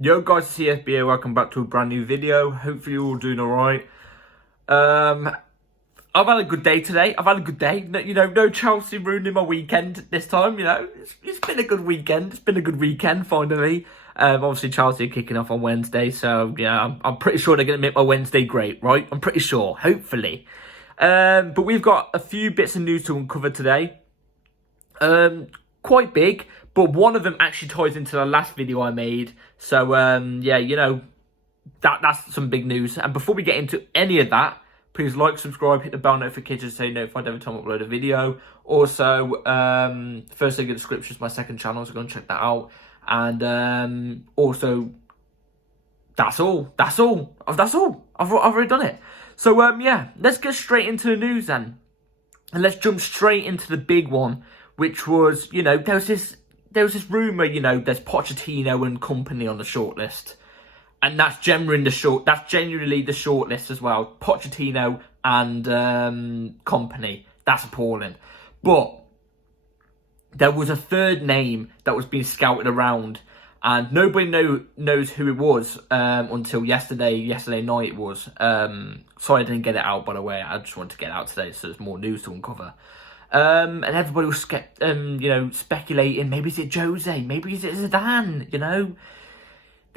Yo guys, it's CSBA, welcome back to a brand new video. Hopefully you're all doing alright. I've had a good day today. No Chelsea ruining my weekend this time, It's been a good weekend. It's been a good weekend, finally. Obviously Chelsea are kicking off on Wednesday, so, I'm pretty sure they're going to make my Wednesday great, right? I'm pretty sure, hopefully. But we've got a few bits of news to uncover today. Quite big, but one of them actually ties into the last video I made. So, that's some big news. And before we get into any of that, please like, subscribe, hit the bell notification so you're notified every time I upload a video. Also, first link in the description is my second channel, so go and check that out. And also, that's all. I've already done it. So, let's get straight into the news then. And let's jump straight into the big one, which was, there was this rumour, there's Pochettino and company on the shortlist. And that's generally the shortlist as well. Pochettino and company. That's appalling. But there was a third name that was being scouted around. And nobody knows who it was until yesterday night it was. Sorry I didn't get it out, by the way. I just wanted to get it out today so there's more news to uncover. And everybody was speculating, maybe is it Jose, maybe is it Zidane,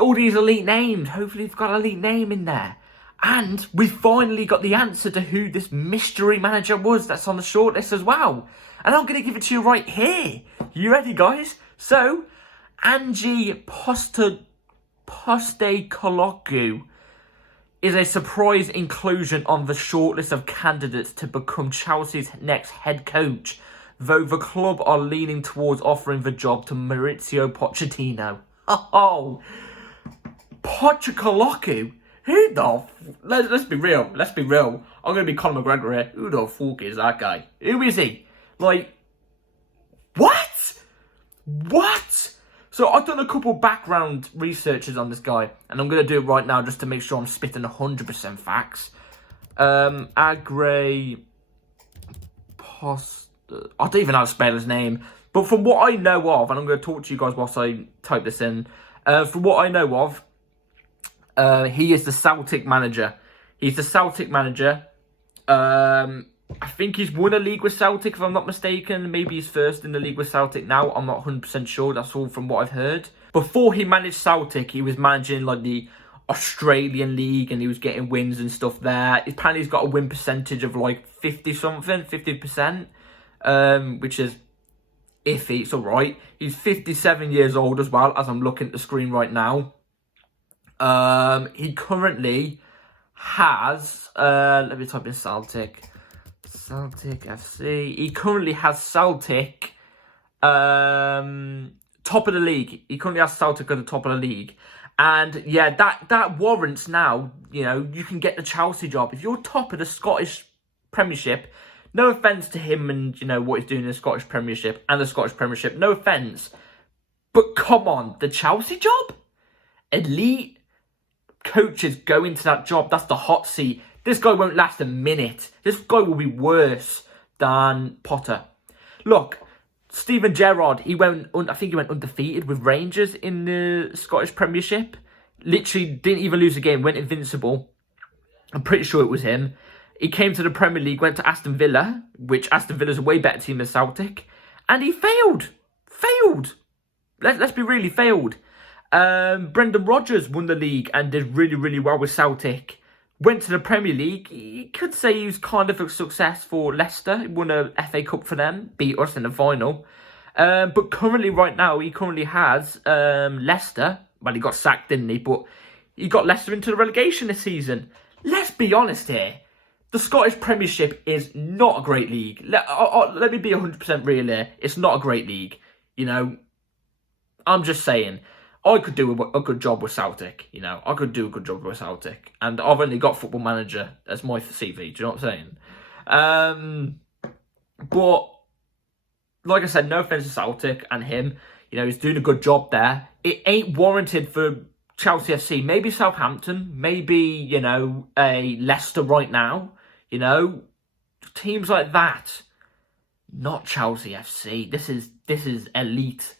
all these elite names. Hopefully they've got an elite name in there. And we finally got the answer to who this mystery manager was that's on the shortlist as well. And I'm going to give it to you right here. You ready, guys? So, Ange Postecoglou is a surprise inclusion on the shortlist of candidates to become Chelsea's next head coach, though the club are leaning towards offering the job to Mauricio Pochettino. Oh, Postecoglou? Who the let's be real. I'm going to be Conor McGregor here. Who the fuck is that guy? Who is he? Like, what? So I've done a couple background researches on this guy, and I'm going to do it right now just to make sure I'm spitting 100% facts. Agre Post... I don't even know how to spell his name. But from what I know of, and I'm going to talk to you guys whilst I type this in. From what I know of, he is the Celtic manager. He's the Celtic manager. I think he's won a league with Celtic, if I'm not mistaken. Maybe he's first in the league with Celtic now. I'm not 100% sure. That's all from what I've heard. Before he managed Celtic, he was managing like the Australian league and he was getting wins and stuff there. Apparently he's got a win percentage of like 50%, which is iffy. It's all right. He's 57 years old as well, as I'm looking at the screen right now. He currently has... let me type in Celtic FC. He currently has Celtic top of the league. He currently has Celtic at the top of the league. And yeah, that warrants now, you can get the Chelsea job. If you're top of the Scottish Premiership, no offence to him and, what he's doing in the Scottish Premiership and the Scottish Premiership, no offence. But come on, the Chelsea job? Elite coaches go into that job. That's the hot seat. This guy won't last a minute. This guy will be worse than Potter. Look, Steven Gerrard, I think he went undefeated with Rangers in the Scottish Premiership. Literally didn't even lose a game, went invincible. I'm pretty sure it was him. He came to the Premier League, went to Aston Villa, which Aston Villa's a way better team than Celtic. And he failed. Let's be really failed. Brendan Rodgers won the league and did really, really well with Celtic. Went to the Premier League. You could say he was kind of a success for Leicester. He won a FA Cup for them. Beat us in the final. But currently, right now, he currently has Leicester. Well, he got sacked, didn't he? But he got Leicester into the relegation this season. Let's be honest here. The Scottish Premiership is not a great league. Let me be 100% real here. It's not a great league. I'm just saying. I could do a good job with Celtic, I could do a good job with Celtic. And I've only got Football Manager as my CV, do you know what I'm saying? But, like I said, no offence to Celtic and him. He's doing a good job there. It ain't warranted for Chelsea FC. Maybe Southampton, maybe, a Leicester right now. Teams like that. Not Chelsea FC. This is elite.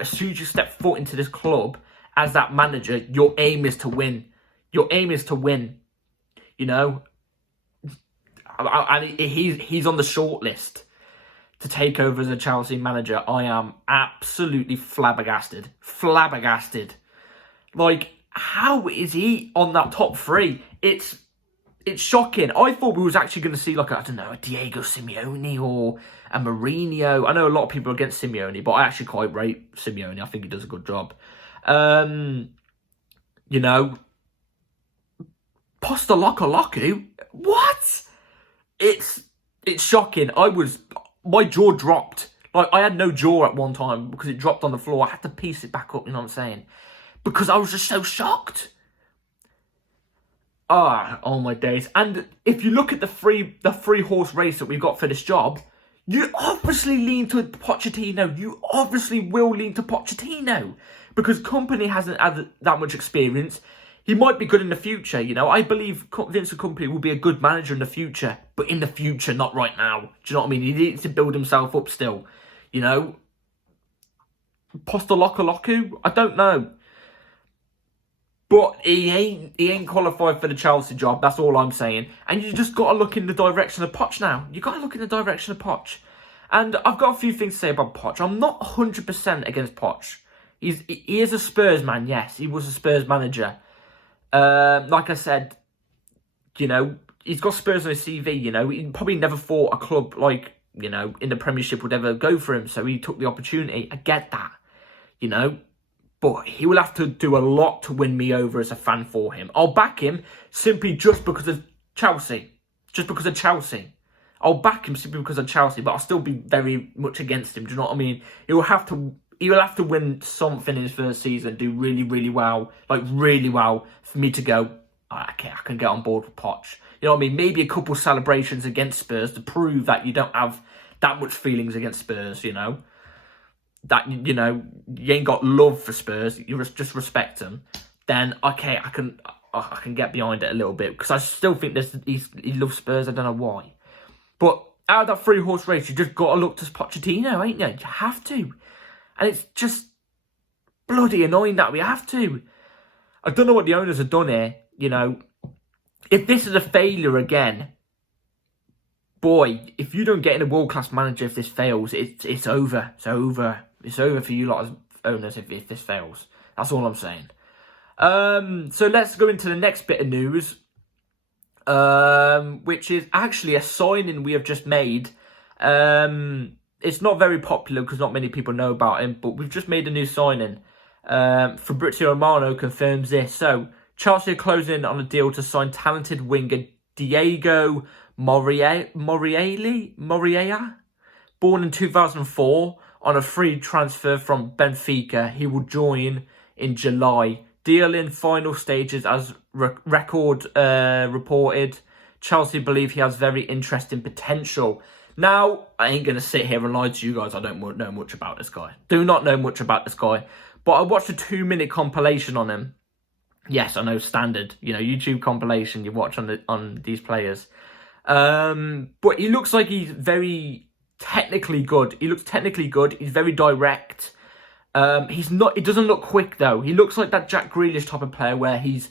As soon as you step foot into this club as that manager, your aim is to win. Your aim is to win. You know, and he's on the shortlist to take over as a Chelsea manager. I am absolutely flabbergasted. Flabbergasted. Like, how is he on that top three? It's shocking. I thought we was actually going to see, like, I don't know, a Diego Simeone or a Mourinho. I know a lot of people are against Simeone, but I actually quite rate Simeone. I think he does a good job. You know, Postoloco. What? It's shocking. My jaw dropped. Like, I had no jaw at one time because it dropped on the floor. I had to piece it back up, you know what I'm saying? Because I was just so shocked. Oh my days. And if you look at the three horse race that we've got for this job, you obviously lean to Pochettino. You obviously will lean to Pochettino. Because Kompany hasn't had that much experience. He might be good in the future, you know. I believe Vincent Kompany will be a good manager in the future. But in the future, not right now. Do you know what I mean? He needs to build himself up still. You know? Postoloco? I don't know. But he ain't qualified for the Chelsea job. That's all I'm saying. And you just got to look in the direction of Poch now. You got to look in the direction of Poch. And I've got a few things to say about Poch. I'm not 100% against Poch. He is a Spurs man, yes. He was a Spurs manager. Like I said, you know, he's got Spurs on his CV, you know. He probably never thought a club like, you know, in the Premiership would ever go for him. So he took the opportunity. I get that, you know. But he will have to do a lot to win me over as a fan for him. I'll back him simply just because of Chelsea. Just because of Chelsea. I'll back him simply because of Chelsea, but I'll still be very much against him. Do you know what I mean? He will have to win something in his first season, do really, really well. Like, really well, for me to go, okay, I can get on board with Poch. You know what I mean? Maybe a couple celebrations against Spurs to prove that you don't have that much feelings against Spurs, you know? That, you know, you ain't got love for Spurs, you just respect them, then, okay, I can get behind it a little bit, because I still think he loves Spurs, I don't know why. But out of that three-horse race, you just got to look to Pochettino, ain't you? You have to. And it's just bloody annoying that we have to. I don't know what the owners have done here, you know. If this is a failure again, boy, if you don't get in a world-class manager, if this fails, it's over. It's over. It's over for you lot as owners if this fails. That's all I'm saying. So let's go into the next bit of news, which is actually a signing we have just made. It's not very popular because not many people know about him, but we've just made a new signing. Fabrizio Romano confirms this. So, Chelsea are closing on a deal to sign talented winger Diego Moreira, born in 2004, on a free transfer from Benfica. He will join in July. Deal in final stages as record reported. Chelsea believe he has very interesting potential. Now, I ain't going to sit here and lie to you guys. I don't know much about this guy. Do not know much about this guy. But I watched a 2-minute compilation on him. Yes, I know, standard. You know, YouTube compilation you watch on these players. But he looks like he's very technically good. He looks technically good. He's very direct. He doesn't look quick, though. He looks like that Jack Grealish type of player where he's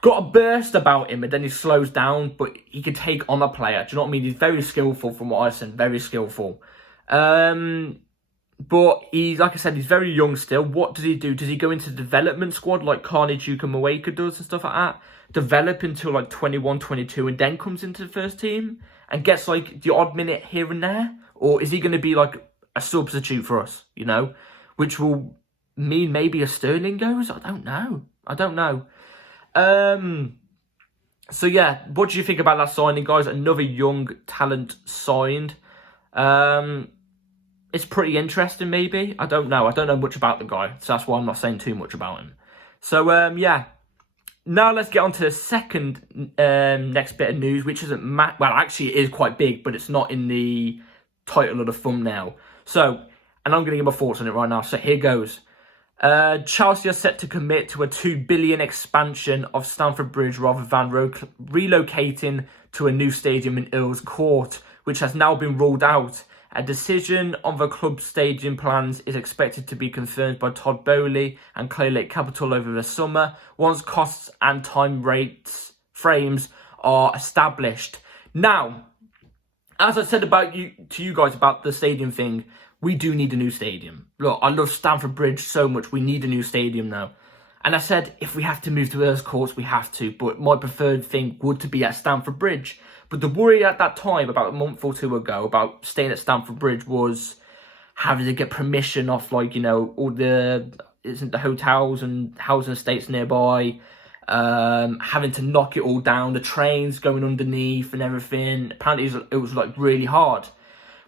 got a burst about him and then he slows down, but he can take on a player. Do you know what I mean? He's very skillful from what I've seen. Very skillful. But like I said, he's very young still. What does he do? Does he go into the development squad like Carney Chukwuemeka does and stuff like that? Develop until like 21, 22 and then comes into the first team and gets like the odd minute here and there? Or is he going to be like a substitute for us, you know? Which will mean maybe a Sterling goes? I don't know. So yeah, what do you think about that signing, guys? Another young talent signed. It's pretty interesting, maybe. I don't know. I don't know much about the guy, so that's why I'm not saying too much about him. So, yeah. Now let's get on to the second next bit of news, which isn't... well, actually, it is quite big, but it's not in the title of the thumbnail. So, and I'm going to give my thoughts on it right now. So, here goes. Chelsea are set to commit to a $2 billion expansion of Stamford Bridge rather than relocating to a new stadium in Earls Court, which has now been ruled out A decision on the club's stadium plans is expected to be confirmed by Todd Bowley and Clay Lake Capital over the summer, once costs and time rates frames are established. Now, as I said to you guys about the stadium thing, we do need a new stadium. Look, I love Stamford Bridge so much. We need a new stadium now. And I said, if we have to move to Earls Courts, we have to. But my preferred thing would to be at Stamford Bridge. But the worry at that time, about a month or two ago, about staying at Stamford Bridge was having to get permission off, like, you know, all the hotels and housing estates nearby, having to knock it all down, the trains going underneath and everything. Apparently it was like really hard.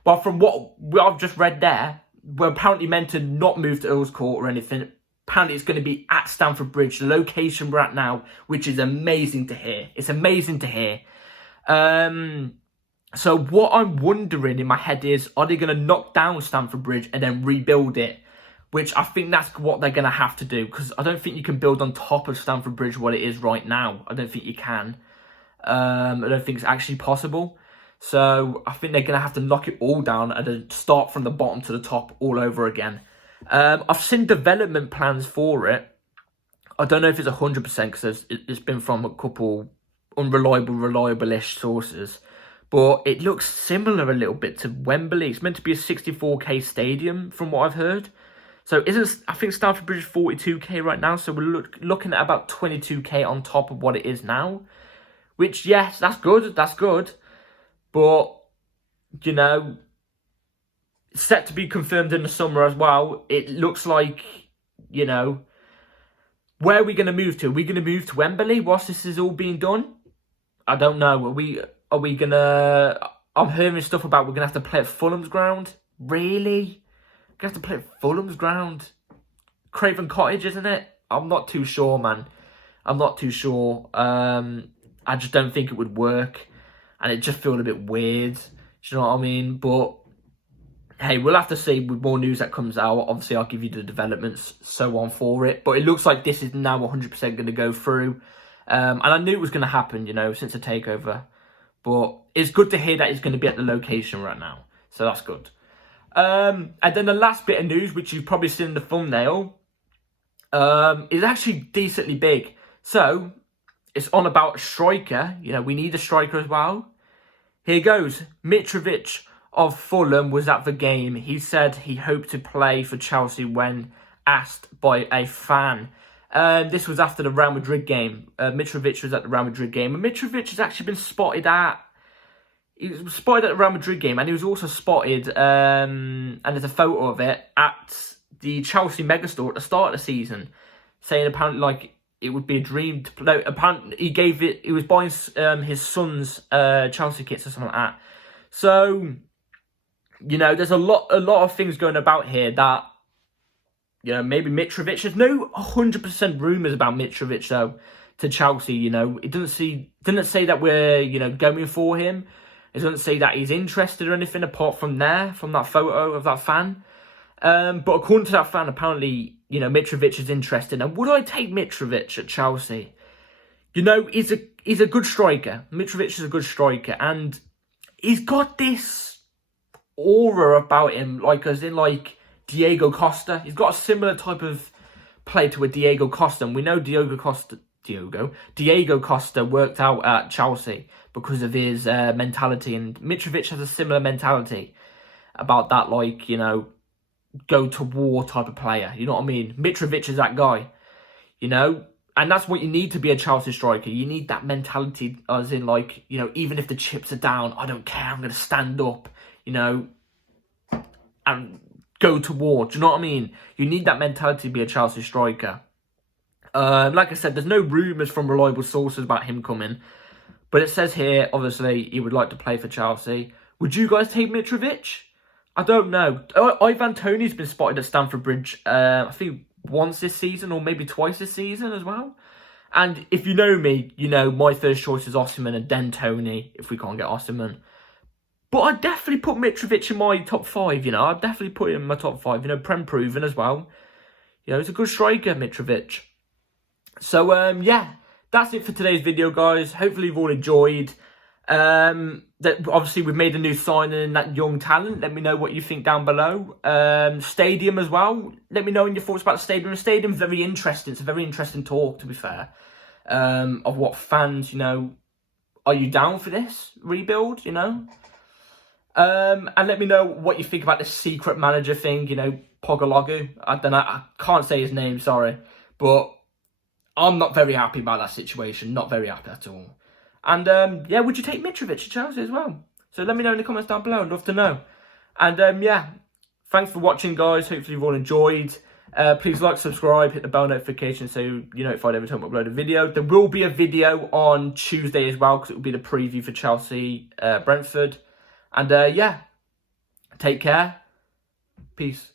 But from what I've just read there, we're apparently meant to not move to Earls Court or anything. Apparently it's going to be at Stamford Bridge, the location we're at now, which is amazing to hear. It's amazing to hear. So what I'm wondering in my head is, are they going to knock down Stamford Bridge and then rebuild it? Which I think that's what they're going to have to do, because I don't think you can build on top of Stamford Bridge what it is right now. I don't think you can. I don't think it's actually possible. So I think they're going to have to knock it all down and then start from the bottom to the top all over again. I've seen development plans for it. I don't know if it's 100% because it's been from a couple reliable-ish sources. But it looks similar a little bit to Wembley. It's meant to be a 64k stadium from what I've heard. So I think Stamford Bridge is 42k right now. So we're looking at about 22k on top of what it is now. Which, yes, that's good. That's good. But, you know, set to be confirmed in the summer as well. It looks like, you know, where are we going to move to? Are we going to move to Wembley whilst this is all being done? I don't know. Are we going to... I'm hearing stuff about we're going to have to play at Fulham's ground. Really? We're going to have to play at Fulham's ground? Craven Cottage, isn't it? I'm not too sure, man. I'm not too sure. I just don't think it would work. And it just feels a bit weird. Do you know what I mean? But, hey, we'll have to see with more news that comes out. Obviously, I'll give you the developments, so on for it. But it looks like this is now 100% going to go through. And I knew it was going to happen, you know, since the takeover. But it's good to hear that it's going to be at the location right now. So that's good. And then the last bit of news, which you've probably seen in the thumbnail, is actually decently big. So it's on about a striker. You know, we need a striker as well. Here goes. Mitrovic of Fulham was at the game. He said he hoped to play for Chelsea when asked by a fan. This was after the Real Madrid game. Mitrovic was at the Real Madrid game. And Mitrovic has actually been spotted at... He was spotted at the Real Madrid game. And he was also spotted, and there's a photo of it, at the Chelsea megastore at the start of the season. Saying apparently, like, it would be a dream to play. Apparently, he was buying his son's Chelsea kits or something like that. So, you know, there's a lot of things going about here that, you know, maybe Mitrovic. There's no 100% rumours about Mitrovic, though, to Chelsea, you know. It didn't say that we're, you know, going for him. It doesn't say that he's interested or anything apart from that photo of that fan. But according to that fan, apparently, you know, Mitrovic is interested. And would I take Mitrovic at Chelsea? You know, he's a good striker. Mitrovic is a good striker. And he's got this aura about him, like, as in, like, Diego Costa. He's got a similar type of play to a Diego Costa. And we know Diego Costa worked out at Chelsea because of his mentality. And Mitrovic has a similar mentality about that, like, you know, go to war type of player. You know what I mean? Mitrovic is that guy, you know? And that's what you need to be a Chelsea striker. You need that mentality, as in, like, you know, even if the chips are down, I don't care, I'm going to stand up, you know, and go to war. Do you know what I mean? You need that mentality to be a Chelsea striker. Like I said, there's no rumours from reliable sources about him coming. But it says here, obviously, he would like to play for Chelsea. Would you guys take Mitrovic? I don't know. Ivan Toney's been spotted at Stamford Bridge, I think once this season or maybe twice this season as well. And if you know me, you know my first choice is Osimhen and then Toney if we can't get Osimhen. But I'd definitely put Mitrovic in my top 5, you know. I'd definitely put him in my top 5, you know, Prem proven as well. You know, he's a good striker, Mitrovic. So, yeah, that's it for today's video, guys. Hopefully you've all enjoyed. That obviously we've made a new signing, that young talent. Let me know what you think down below. Stadium as well. Let me know your thoughts about the stadium. The stadium's very interesting. It's a very interesting talk, to be fair. Of what fans, are you down for this rebuild? And let me know what you think about the secret manager thing. Pogologu. I don't know. I can't say his name. Sorry, but I'm not very happy about that situation. Not very happy at all. And, would you take Mitrovic to Chelsea as well? So let me know in the comments down below. I'd love to know. And, thanks for watching, guys. Hopefully you've all enjoyed. Please like, subscribe, hit the bell notification so you're notified every time I upload a video. There will be a video on Tuesday as well, because it will be the preview for Chelsea, Brentford. And, take care. Peace.